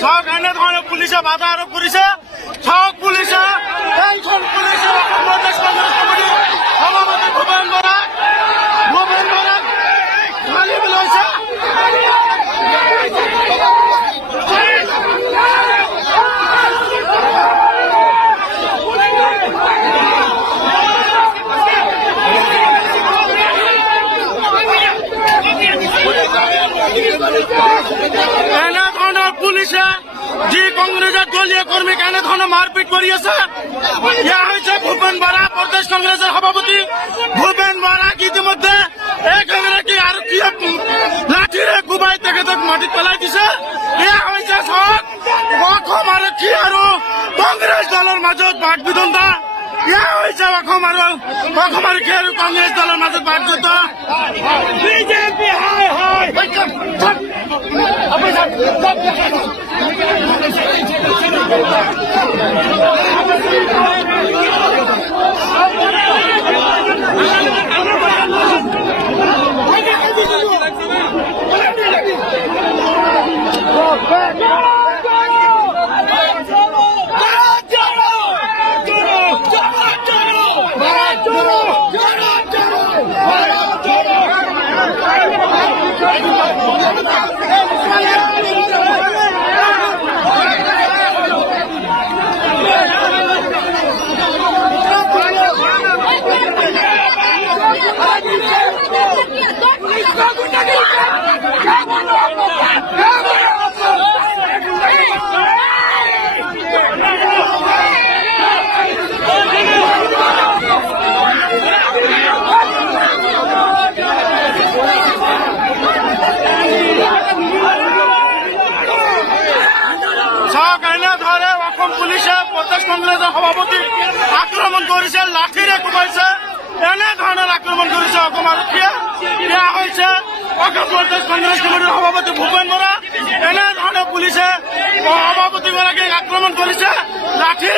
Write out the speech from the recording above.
চাওক এনেধৰণে পুলিচে বাধা আৰোপ কৰিছে। চাওক পুলিচে এইখন পুলিচে প্ৰদেশ কংগ্ৰেছ কমিটিৰ সভাপতি ভূপেন বৰাক গালি পেলাইছে। এনেধৰণৰ পুলিচে যি কংগ্ৰেছৰ দলীয় কৰ্মীক এনেধৰণে মাৰপিট কৰি আছে। এয়া হৈছে ভূপেন বৰা, প্ৰদেশ কংগ্ৰেছৰ সভাপতি ভূপেন বৰাক ইতিমধ্যে একেগৰাকী আৰক্ষীয়ে লাঠিৰে কোবাই তেখেতক মাটিত পেলাই দিছে। এয়া হৈছে অসম আৰক্ষী আৰু কংগ্ৰেছ দলৰ মাজত বাক বিতণ্ডা। এয়া হৈছে অসম আৰক্ষী আৰু কংগ্ৰেছ দলৰ মাজত বাক বিতণ্ডা। বিজেপি হাই হাই পুলিচে প্ৰদেশ কংগ্ৰেছৰ সভাপতি আক্ৰমণ কৰিছে, লাঠিৰে কোবাইছে। এনেধৰণৰ আক্ৰমণ কৰিছে অসম আৰক্ষীয়ে। এয়া হৈছে অসম প্ৰদেশ কংগ্ৰেছ কমিটিৰ সভাপতি ভূপেন বৰা। এনেধৰণে পুলিচে সভাপতিগৰাকীক আক্ৰমণ কৰিছে, লাঠি